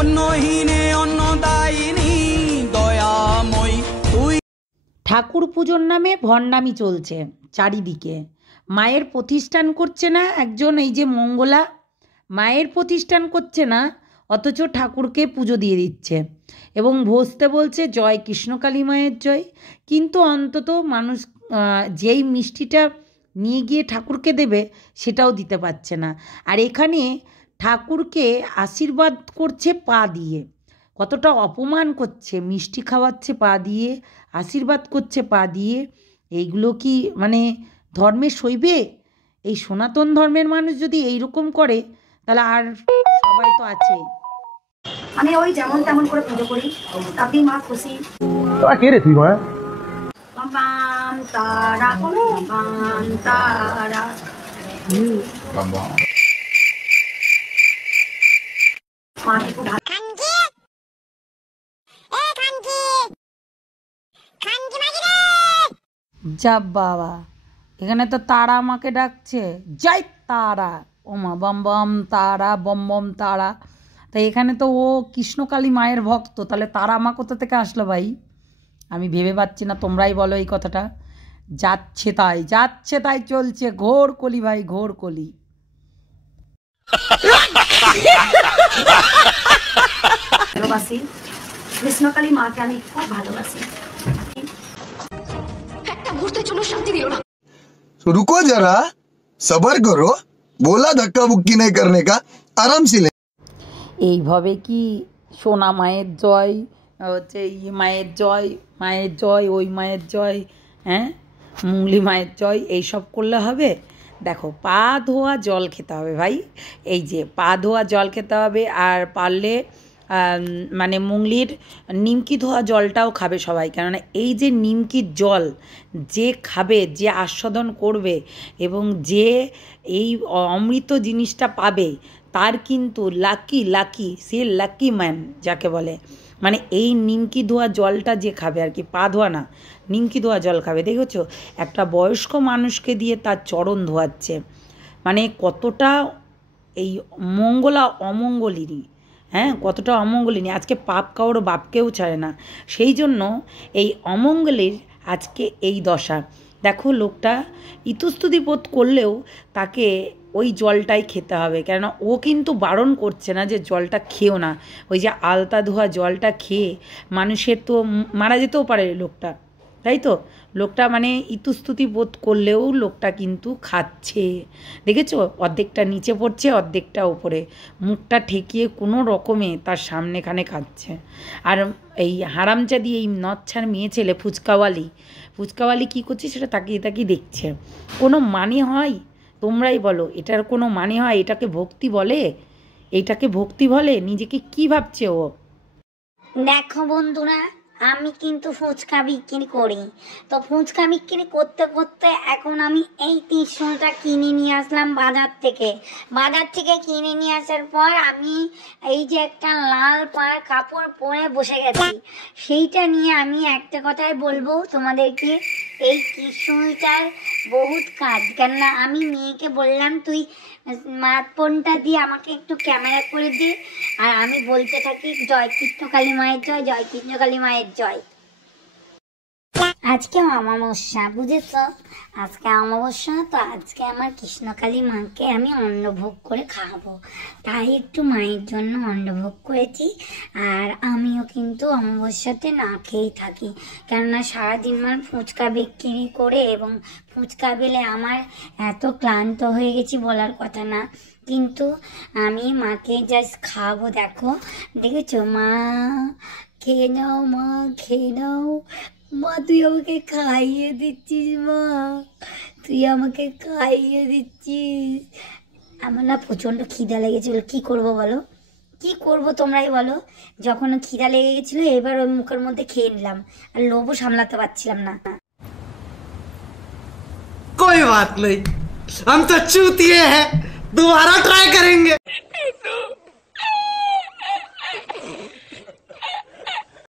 অন্নহীনে অন্নদায়িনী দয়াময়ী তুই। ঠাকুর পুজোর নামে ভণ্ডামি চলছে চারিদিকে। মায়ের প্রতিষ্ঠান করছে না একজন, এই যে মঙ্গলা, মায়ের প্রতিষ্ঠান করছে না, অথচ ঠাকুরকে পুজো দিয়ে দিচ্ছে এবং ভসতে বলছে জয় কৃষ্ণকালী মায়ের জয়। কিন্তু অন্তত মানুষ যেই মিষ্টিটা নিয়ে গিয়ে ঠাকুরকে দেবে সেটাও দিতে পারছে না। আর এখানে ঠাকুরকে আশীর্বাদ করছে পা দিয়ে, কতটা অপমান করছে, মিষ্টি খাওয়াচ্ছে পা দিয়ে, আশীর্বাদ করছে পা দিয়ে। এইগুলো কি মানে ধর্মে সইবে? এই সনাতন ধর্মের মানুষ যদি এইরকম করে তাহলে আর সবাই তো আছে। আমি ওই যেমন তেমন করে পুজো করি, আপনি মা খুশি। কে রে তুই? বাম তারা বাম তারা মাকে খুব যা বাবা, এখানে তো তারা আমাকে ডাকছে, যাই তারা, ও মা বম বম তারা, বম বম তারা। তাই এখানে তো ও কৃষ্ণকালী মায়ের ভক্ত, তাহলে তারা মা কোথা থেকে আসলো ভাই? আমি ভেবে পাচ্ছি না, তোমরাই বলো এই কথাটা। যাচ্ছে তাই চলছে, ঘোর কলি ভাই, ঘোর কলি। ভালোবাসি কৃষ্ণকালী মাকে, আমি খুব ভালোবাসি। একটা মুহূর্তের জন্য শান্তি দিল না। रुको जरा, सबर करो, बोला धक्का बुक्की नहीं करने का, आराम से ले। এইভাবে কি সোনা মায়ের জয়, হচ্ছে মায়ের জয়, মায়ের জয়, ওই মায়ের জয়, হ্যাঁ মুঙ্গলি মায়ের জয়, এইসব করলে হবে? দেখো, পা ধোয়া জল খেতে হবে ভাই, এই যে পা ধোয়া জল খেতে হবে। আর পারলে মানে মুঙ্গলির নিমকি ধোয়া জলটাও খাবে সবাই, কেননা এই যে নিমকির জল যে খাবে, যে আস্বাদন করবে এবং যে এই অমৃত জিনিসটা পাবে, তার কিন্তু লাকি সে লাকি ম্যান যাকে বলে। মানে এই নিমকি ধোয়া জলটা যে খাবে আর কি, পা ধোয়া না, নিমকি ধোয়া জল খাবে, দেখেছো? একটা বয়স্ক মানুষকে দিয়ে তার চরণ ধোয়াচ্ছে, মানে কতটা এই মঙ্গলা অমঙ্গলিনী, হ্যাঁ কতটা অমঙ্গলিনী। আজকে পাপ কাউর বাপকেও ছাড়ে না, সেই জন্য এই অমঙ্গলের আজকে এই দশা। দেখো, লোকটা ইতস্তুতি বোধ করলেও তাকে ওই জলটাই খেতে হবে, কেননা ও কিন্তু বারণ করছে না যে জলটা খেও না। ওই যে আলতা ধোয়া জলটা খেয়ে মানুষের তো মারা যেতেও পারে লোকটা, তাই তো? লোকটা মানে ইতস্তুতি বোধ করলেও লোকটা কিন্তু খাচ্ছে, দেখেছো? অর্ধেকটা নিচে পড়ছে, অর্ধেকটা ওপরে, মুখটা ঠেকিয়ে কোনো রকমে তার সামনেখানে খাচ্ছে। আর এই হারামজাদি এই নচ্ছার মেয়ে ছেলে ফুচকাওয়ালি কী করছে সেটা তাকিয়ে দেখছে। কোনো মানে হয়? তোমরাই বলো, এটার কোনো মানে হয়? এটাকে ভক্তি বলে? এইটাকে ভক্তি বলে? নিজেকে কি ভাবছে ও? দেখো বন্ধুরা, আমি কিন্তু ফুচকা বিক্রি করি, তো ফুচকা বিক্রি করতে করতে এখন আমি এই ত্রিশূলটা কিনে নিয়ে আসলাম বাজার থেকে কিনে নিয়ে আসার পর আমি এই যে একটা লাল পাড় কাপড় পরে বসে গেছি, সেইটা নিয়ে আমি একটা কথাই বলবো তোমাদেরকে, এই ত্রিশূলটার বহুত কাজ। কেননা আমি মেয়েকে বললাম তুই স্মার্টফোনটা দিয়ে আমাকে একটু ক্যামেরা করে দে, আর আমি বলতে থাকি জয় কৃষ্ণকালী মায়ের জয়, জয় কৃষ্ণকালী মায়ের জয়। আজকে অমাবস্যা, বুঝেছ? আজকে অমাবস্যা, তো আজকে আমার কৃষ্ণকালী মাকে আমি অন্নভোগ করে খাওয়াবো, তাই একটু মায়ের জন্য অন্নভোগ করেছি। আর আমিও কিন্তু অমাবস্যাতে না খেয়েই থাকি, কেননা সারাদিন আমার ফুচকা বিক্রি করে এবং ফুচকা বেলে আমার এত ক্লান্ত হয়ে গেছি বলার কথা না, কিন্তু আমি মাকে জাস্ট খাওয়াবো। দেখেছো? মা খেয়ে নাও, মা খেয়ে নাও, মা তুই আমাকে খাইয়ে দিচ্ছিস, মা তুই আমাকে খাইয়ে দিচ্ছিস। আমার না প্রচণ্ড খিদা লেগেছিল, কি করবো বলো, কি করবো তোমরাই বলো? যখন খিদা লেগে গেছিলো এবার ওই মুখের মধ্যে খেয়ে নিলাম, আর লোভও সামলাতে পারছিলাম না। कोई बात नहीं, हम तो चूतिए हैं, दोबारा ट्राई करेंगे।